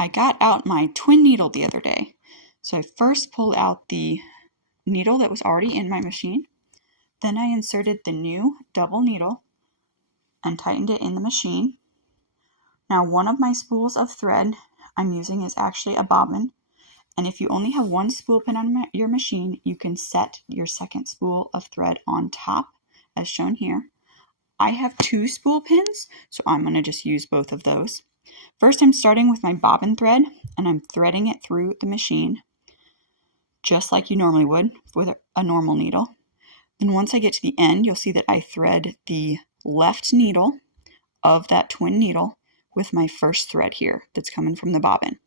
I got out my twin needle the other day. So I first pulled out the needle that was already in my machine. Then I inserted the new double needle and tightened it in the machine. Now one of my spools of thread I'm using is actually a bobbin. And if you only have one spool pin on your machine, you can set your second spool of thread on top, as shown here. I have two spool pins, so I'm going to just use both of those. First, I'm starting with my bobbin thread, and I'm threading it through the machine, just like you normally would with a normal needle. Then once I get to the end, you'll see that I thread the left needle of that twin needle with my first thread here that's coming from the bobbin.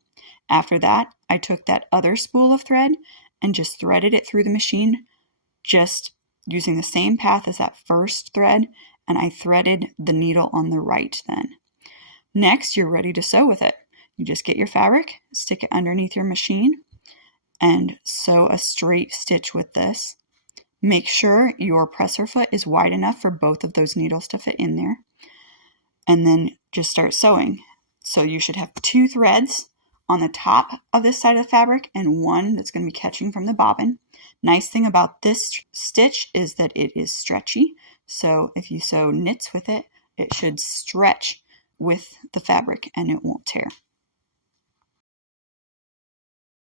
After that, I took that other spool of thread and just threaded it through the machine, just using the same path as that first thread, and I threaded the needle on the right then. Next, you're ready to sew with it. You just get your fabric, stick it underneath your machine, and sew a straight stitch with this. Make sure your presser foot is wide enough for both of those needles to fit in there, and then just start sewing. So you should have two threads on the top of this side of the fabric and one that's going to be catching from the bobbin. Nice thing about this stitch is that it is stretchy, so if you sew knits with it, it should stretch with the fabric and it won't tear.